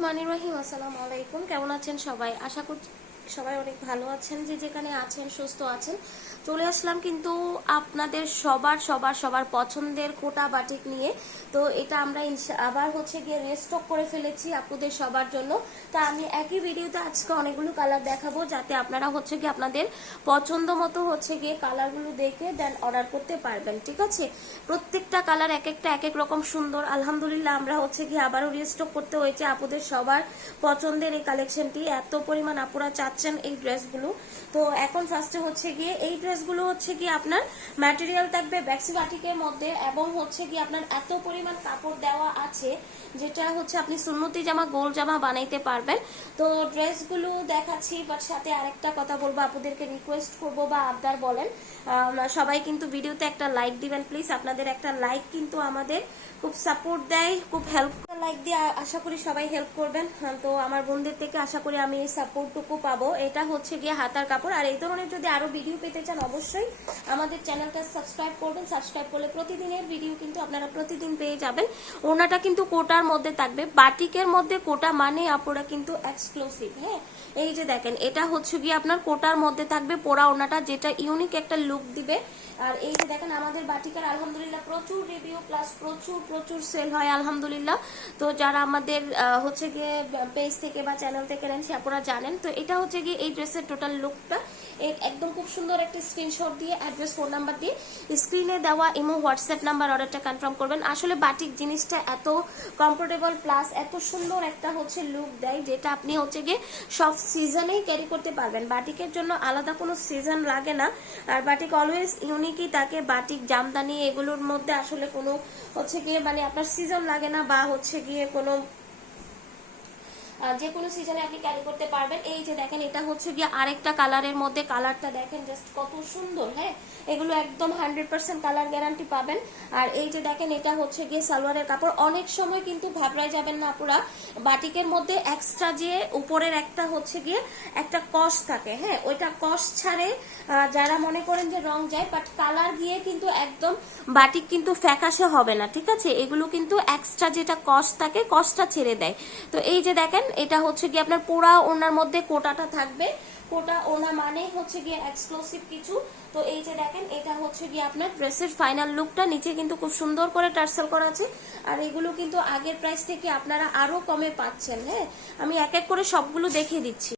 রহমানির রহিম আসসালামু আলাইকুম। কেমন আছেন সবাই? আশা করছি সবাই অনেক ভালো আছেন, যে যেখানে আছেন, সুস্থ আছেন। চলে আসলাম কিন্তু আপনাদের সবার সবার সবার পছন্দের কোটা বাটিক নিয়ে। তো এটা আমরা আবার হচ্ছে গিয়ে রেস্টক করে ফেলেছি আপনাদের সবার জন্য। তা আমি একই ভিডিওতে আজকে অনেকগুলো কালার দেখাবো, যাতে আপনারা হচ্ছে গিয়ে আপনাদের পছন্দ মতো হচ্ছে গিয়ে কালারগুলো দেখে দেন অর্ডার করতে পারবেন, ঠিক আছে? প্রত্যেকটা কালার এক একটা, এক এক রকম সুন্দর। আলহামদুলিল্লাহ আমরা হচ্ছে গিয়ে আবারও রিস্টক করতে হয়েছে আপুদের সবার পছন্দের এই কালেকশনটি এত পরিমাণ আপুরা চাচ্ছেন এই ড্রেসগুলো। তো এখন ফার্স্টে হচ্ছে গিয়ে এই ড্রেসগুলো হচ্ছে গিয়ে আপনার ম্যাটেরিয়াল থাকবে ব্যাক্সি বাটিকের মধ্যে এবং হচ্ছে গিয়ে আপনার এত পরিমাণ কাপড় দেওয়া আছে যেটা হচ্ছে আপনি সুন্নতি জামা গোল জামা বানাইতে পারবেন। তো ড্রেসগুলো দেখাচ্ছি বাট সাথে আরেকটা কথা বলব আপনাদেরকে রিকোয়েস্ট করব বা আবদার বলেন। সবাই কিন্তু ভিডিওতে একটা লাইক দিবেন প্লিজ আপনাদের একটা লাইক কিন্তু আমাদের খুব সাপোর্ট দেয় খুব হেল্প লাইক দিয়ে আশা করি সবাই হেল্প করবেন। হ্যাঁ, তো আমার বোনদের থেকে আশা করি আমি এই সাপোর্টটুকু পাবো। এটা হচ্ছে গিয়ে হাতার কাপড়। আর এই ধরনের যদি আরও ভিডিও পেতে চান, অবশ্যই আমাদের চ্যানেলটা সাবস্ক্রাইব করবেন। সাবস্ক্রাইব করলে প্রতিদিনের ভিডিও কিন্তু আপনারা প্রতিদিন পেয়ে যাবেন। ওনাটা কিন্তু কোটার মধ্যে থাকবে। বাটিকের মধ্যে কোটা মানে আপনারা কিন্তু এক্সক্লুসিভ হ্যাঁ? এই যে দেখেন, এটা হচ্ছে গিয়ে আপনার কোটার মধ্যে থাকবে পোড়া ওনাটা যেটা ইউনিক একটা লুক দিবে। আর এই যে দেখেন, আমাদের বাটিকার আলহামদুলিল্লাহ প্রচুর রিভিউ প্লাস প্রচুর প্রচুর সেল হয়, আলহামদুলিল্লাহ। তো যারা আমাদের হচ্ছে গিয়ে পেজ থেকে বা চ্যানেল থেকে নেন, সে আপনারা জানেন। তো এটা হচ্ছে গিয়ে এই ড্রেসের টোটাল লুকটা একদম খুব সুন্দর একটা স্ক্রিনশট দিয়ে অ্যাড্রেস ফোন নাম্বার দিয়ে স্ক্রিনে দেওয়া ইমো হোয়াটসঅ্যাপ নাম্বার অর্ডারটা কনফার্ম করবেন। আসলে বাটিক জিনিসটা এত কমফোর্টেবল প্লাস এত সুন্দর একটা হচ্ছে লুক দেয়, যেটা আপনি হচ্ছে গিয়ে সব সিজনেই ক্যারি করতে পারবেন। বাটিকের জন্য আলাদা কোনো সিজন লাগে না। আর বাটিক অলওয়েজ ইউনিকই থাকে। বাটিক জামদানি এগুলোর মধ্যে আসলে কোনো হচ্ছে গিয়ে মানে আপনার সিজন লাগে না বা হচ্ছে গিয়ে কোনো যে কোনো সিজনে আপনি ক্যারি করতে পারবেন। এই যে দেখেন, এটা হচ্ছে গিয়ে আরেকটা কালারের মধ্যে কালারটা দেখেন জাস্ট কত সুন্দর হ্যাঁ? এগুলো একদম হান্ড্রেড পার্সেন্ট কালার গ্যারান্টি পাবেন। আর এই যে দেখেন, এটা হচ্ছে গিয়ে সালোয়ারের কাপড়। অনেক সময় কিন্তু ঘাবড়ায় যাবেন না পুরা বাটিকের মধ্যে এক্সট্রা যে উপরের একটা হচ্ছে গিয়ে একটা কস থাকে হ্যাঁ? ওইটা কস ছাড়ে যারা মনে করেন যে রং যায় বাট কালার গিয়ে কিন্তু একদম বাটিক কিন্তু ফ্যাকাশে হবে না, ঠিক আছে? এগুলো কিন্তু এক্সট্রা যেটা কস্ট থাকে কস্টটা ছেড়ে দেয়। তো এই যে দেখেন এটা হচ্ছে গিয়ে আপনার পোড়া ওনার মধ্যে কোটাটা থাকবে। কোটা ওনা মানে হচ্ছে গিয়ে এক্সক্লুসিভ কিছু। তো এই যে দেখেন, এটা হচ্ছে গিয়ে আপনার ড্রেসের ফাইনাল লুকটা নিচে কিন্তু খুব সুন্দর করে টার্সেল করা আছে। আর এগুলো কিন্তু আগের প্রাইস থেকে আপনারা আরও কমে পাচ্ছেন হ্যাঁ? আমি এক এক করে সবগুলো দেখিয়ে দিচ্ছি।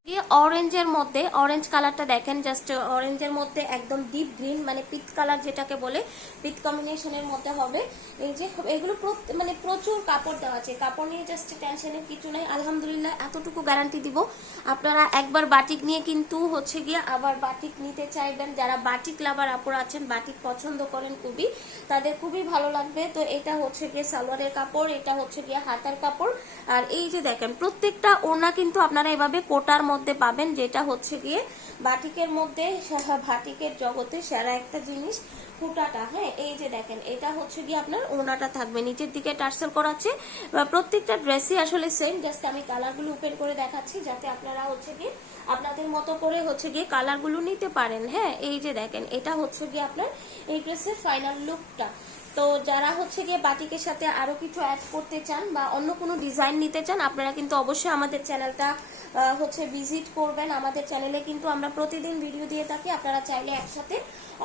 অরেঞ্জের মধ্যে অরেঞ্জ কালারটা দেখেন জাস্ট অরেঞ্জের মধ্যে একদম ডিপ গ্রিন মানে পিত কালার যেটাকে বলে পিত কম্বিনেশনের মধ্যে হবে। এই যে এগুলো মানে প্রচুর কাপড় দেওয়া আছে। কাপড় নিয়ে জাস্ট টেনশনের কিছু নেই। আলহামদুলিল্লাহ, এতটুকু গ্যারান্টি দিব। আপনারা একবার বাটিক নিয়ে কিন্তু হচ্ছে গিয়ে আবার বাটিক নিতে চাইবেন। যারা বাটিক লাভার আপুর আছেন, বাটিক পছন্দ করেন খুবই, তাদের খুবই ভালো লাগবে। তো এটা হচ্ছে গিয়ে সালোয়ারের কাপড়, এটা হচ্ছে গিয়ে হাতার কাপড়। আর এই যে দেখেন, প্রত্যেকটা ওনা কিন্তু আপনারা এভাবে কোটার মধ্যে পাবেন, যেটা হচ্ছে গিয়ে বাটিকের মধ্যে ভাটিকের জগতে সেরা একটা জিনিস। ফুটাটা হ্যাঁ এই যে দেখেন, এটা হচ্ছে গিয়ে আপনার ওনাটা থাকবে। নিচের দিকে টার্সেল করা আছে প্রত্যেকটা ড্রেসই আসলে সেম জাস্ট আমি কালারগুলো ওপেন করে দেখাচ্ছি, যাতে আপনারা হচ্ছে গিয়ে আপনাদের মতো করে হচ্ছে গিয়ে কালারগুলো নিতে পারেন। হ্যাঁ এই যে দেখেন, এটা হচ্ছে গিয়ে আপনার এই ড্রেসের ফাইনাল লুকটা তো যারা হচ্ছে গিয়ে বাটিকের সাথে আরও কিছু অ্যাড করতে চান বা অন্য কোনো ডিজাইন নিতে চান, আপনারা কিন্তু অবশ্যই আমাদের চ্যানেলটা হচ্ছে ভিজিট করবেন। আমাদের চ্যানেলে কিন্তু আমরা প্রতিদিন ভিডিও দিয়ে থাকি। আপনারা চাইলে একসাথে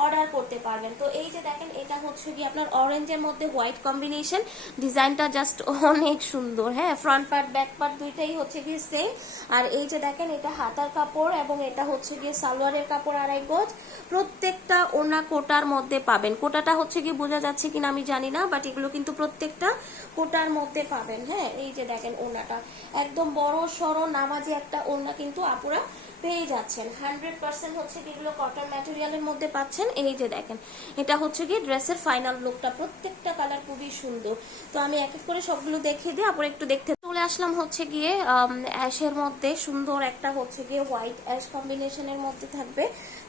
অর্ডার করতে পারবেন। তো এই যে দেখেন, এটা হচ্ছে গিয়ে আপনার অরেঞ্জের মধ্যে হোয়াইট কম্বিনেশন ডিজাইনটা জাস্ট অনেক সুন্দর। হ্যাঁ ফ্রন্ট পার্ট ব্যাক পার্ট দুইটাই হচ্ছে গিয়ে সেম আর এই যে দেখেন, এটা হাতার কাপড় এবং এটা হচ্ছে গিয়ে সালোয়ারের কাপড় আড়াই গজ। প্রত্যেকটা ওনা কোটার মধ্যে পাবেন। কোটাটা হচ্ছে গিয়ে বোঝা যাচ্ছে কিনা আমি জানি না বাট এগুলো কিন্তু প্রত্যেকটা কোটার মধ্যে পাবেন। হ্যাঁ এই যে দেখেন ওনাটা একদম বড় সড়ো নামাজি একটা ওনা কিন্তু আপুরা পেয়ে যাচ্ছেন। হান্ড্রেড পার্সেন্ট হচ্ছে কি এগুলো কটন ম্যাটেরিয়ালের মধ্যে পাচ্ছেন। এই যে দেখেন, এটা হচ্ছে কি ড্রেসের ফাইনাল লুকটা প্রত্যেকটা কালার খুবই সুন্দর। তো আমি এক এক করে সবগুলো দেখিয়ে দিই আপনার একটু দেখতে চলে আসলাম হচ্ছে গিয়ে অ্যাশের মধ্যে। সুন্দর একটা হচ্ছে গিয়ে হোয়াইট অ্যাশ কম্বিনেশনের মধ্যে থাকবে।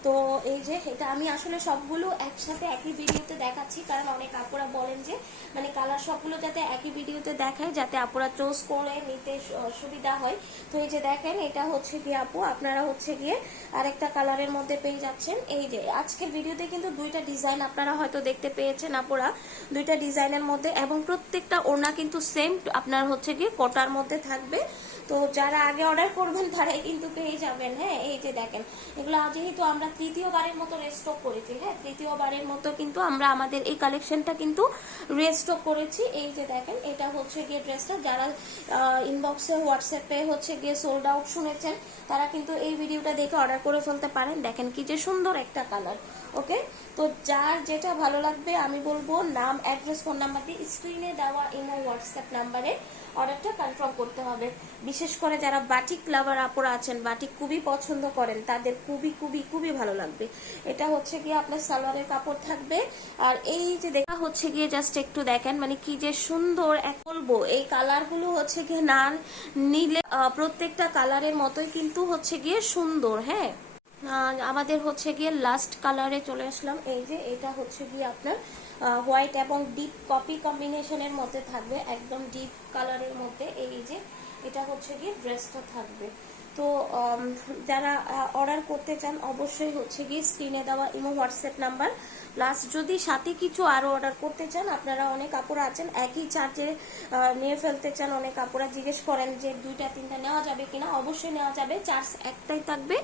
তো এই যে, এটা আমি আসলে সবগুলো একসাথে একই ভিডিওতে দেখাচ্ছি, কারণ অনেক আপুরা বলেন যে মানে কালার সবগুলো যাতে একই ভিডিওতে দেখায়, যাতে আপুরা চোজ করে নিতে সুবিধা হয়। তো এই যে দেখেন, এটা হচ্ছে গিয়ে আপু, আপনারা হচ্ছে গিয়ে আরেকটা কালারের মধ্যে পেয়ে যাচ্ছেন। এই যে, আজকের ভিডিওতে কিন্তু দুইটা ডিজাইন আপনারা হয়তো দেখতে পেয়েছেন আপুরা। দুইটা ডিজাইনের মধ্যে এবং প্রত্যেকটা ওড়না কিন্তু সেম আপনার হচ্ছে গিয়ে কোটার মধ্যে থাকবে। তো যারা আগে অর্ডার করবেন, তারাই কিন্তু পেয়ে যাবেন। হ্যাঁ এই যে দেখেন, এগুলো যেহেতু আমরা তৃতীয়বারের মতো রেস্টক করেছি হ্যাঁ তৃতীয়বারের মতো কিন্তু আমরা আমাদের এই কালেকশনটা কিন্তু রেস্টক করেছি। এই যে দেখেন, এটা হচ্ছে গিয়ে ড্রেসটা যারা ইনবক্সে হোয়াটসঅ্যাপে হচ্ছে গিয়ে সোল্ড আউট শুনেছেন, তারা কিন্তু এই ভিডিওটা দেখে অর্ডার করে ফেলতে পারেন। দেখেন কি যে সুন্দর একটা কালার ওকে তো যার যেটা ভালো লাগবে, আমি বলব নাম অ্যাড্রেস ফোন নাম্বার দিয়ে স্ক্রিনে দেওয়া ইমো হোয়াটসঅ্যাপ নাম্বারে অর্ডারটা কনফার্ম করতে হবে। বিশেষ করে যারা বাটিক লাভার আপুরা আছেন, বাটিক খুবই পছন্দ করেন, তাদের খুবই খুবই খুবই ভালো লাগবে। এটা হচ্ছে গিয়ে আপনার সালোয়ারের কাপড় থাকবে। আর এই যে দেখা হচ্ছে গিয়ে জাস্ট একটু দেখেন মানে কি যে সুন্দর এক বলব, এই কালারগুলো হচ্ছে গিয়ে না নিলে প্রত্যেকটা কালারের মতোই কিন্তু হচ্ছে গিয়ে সুন্দর হ্যাঁ? আমাদের হচ্ছে গিয়ে লাস্ট কালারে চলে আসলাম। এই যে এটা হচ্ছে গিয়ে আপনার হোয়াইট এবং ডিপ কপি কম্বিনেশনের মধ্যে থাকবে, একদম ডিপ কালারের মধ্যে। এই যে এটা হচ্ছে গিয়ে ড্রেসটা থাকবে। তো যারা অর্ডার করতে চান, অবশ্যই হচ্ছে গিয়ে স্ক্রিনে দেওয়া ইমো হোয়াটসঅ্যাপ নাম্বার প্লাস যদি সাথে কিছু আরও অর্ডার করতে চান, আপনারা অনেক কাপড় আছেন, একই চার্জে নিয়ে ফেলতে চান, অনেক কাপড়া জিজ্ঞেস করেন যে দুইটা, তিনটা নেওয়া যাবে কিনা, অবশ্যই নেওয়া যাবে। চার্জ একটাই থাকবে।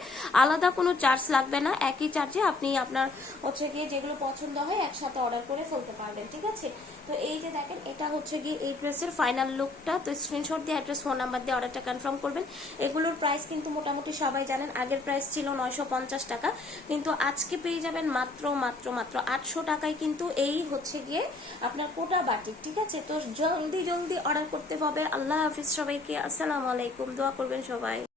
আলাদা কোনো চার্জ লাগবে না, একই চার্জে আপনি আপনার হচ্ছে গিয়ে যেগুলো পছন্দ হয়, একসাথে অর্ডার করে ফেলতে পারবেন, ঠিক আছে? তো এই যে দেখেন, এটা হচ্ছে গিয়ে এই ড্রেসের ফাইনাল লুকটা তো স্ক্রিনশট দিয়ে অ্যাড্রেস ফোন নাম্বার দিয়ে অর্ডারটা কনফার্ম করবেন। এগুলোর প্রাইস কিন্তু মোটামুটি সবাই জানেন, আগের প্রাইস ছিল নয়শো পঞ্চাশ টাকা। কিন্তু আজকে পেয়ে যাবেন মাত্র মাত্র মাত্র আটশো টাকায় কিন্তু এই হচ্ছে গিয়ে আপনার কোটা বাটিক, ঠিক আছে? তো জলদি জলদি অর্ডার করতে হবে। আল্লাহ হাফিজ সবাইকে। আসসালামু আলাইকুম। দোয়া করবেন সবাই।